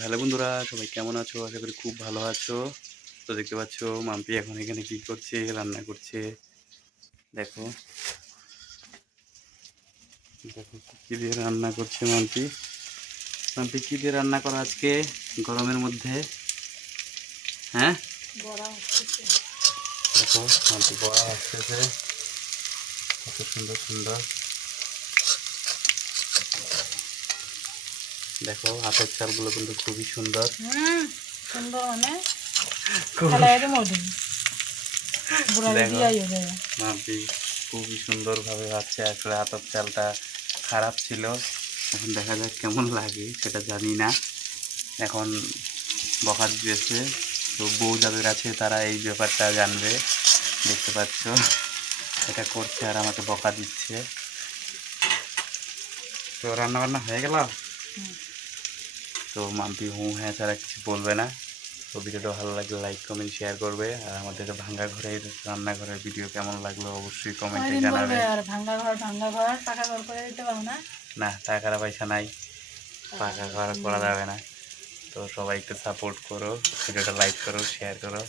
Hello বন্ধুরা, সবাই কেমন আছো? আশা করি খুব ভালো আছো। তো দেখতে পাচ্ছ মাম্পি এখন এখানে কি করছে, রান্না করছে। দেখো দেখো কি দিয়ে রান্না করছে মাম্পি। মাম্পি কি দিয়ে রান্না করা আজকে গরমের মধ্যে? হ্যাঁ, দেখো মাম্পি বড়া আসতেছে, কত সুন্দর সুন্দর। দেখো হাতের চালগুলো কিন্তু খুবই সুন্দর। সুন্দর মানে দেখো মাম্পি খুবই সুন্দরভাবে ভাজছে। আসলে হাতের চালটা খারাপ ছিল, এখন দেখা যাক কেমন লাগে, সেটা জানি না। এখন বকা দিয়েছে, তো বউ যাদের আছে তারা এই ব্যাপারটা জানবে। দেখতে পাচ্ছ এটা করছে আর আমাকে বকা দিচ্ছে। তো রান্না বান্না হয়ে গেল। তো মাম্পি হ্যাঁ ছাড়া কিছু বলবে না। তো ভিডিওটা ভালো লাগলে লাইক কমেন্ট শেয়ার করবে। আর আমাদের ভাঙ্গা ঘরের রান্নাঘরের ভিডিও কেমন লাগলো অবশ্যই কমেন্টে জানাবে। আর ভাঙ্গা ঘর পাকা ঘর করে দিতে পারো না? না, টাকার পয়সা নাই, পাকা ঘর করা যাবে না। তো সবাই একটু সাপোর্ট করো, ভিডিওটা লাইক করো, শেয়ার করো।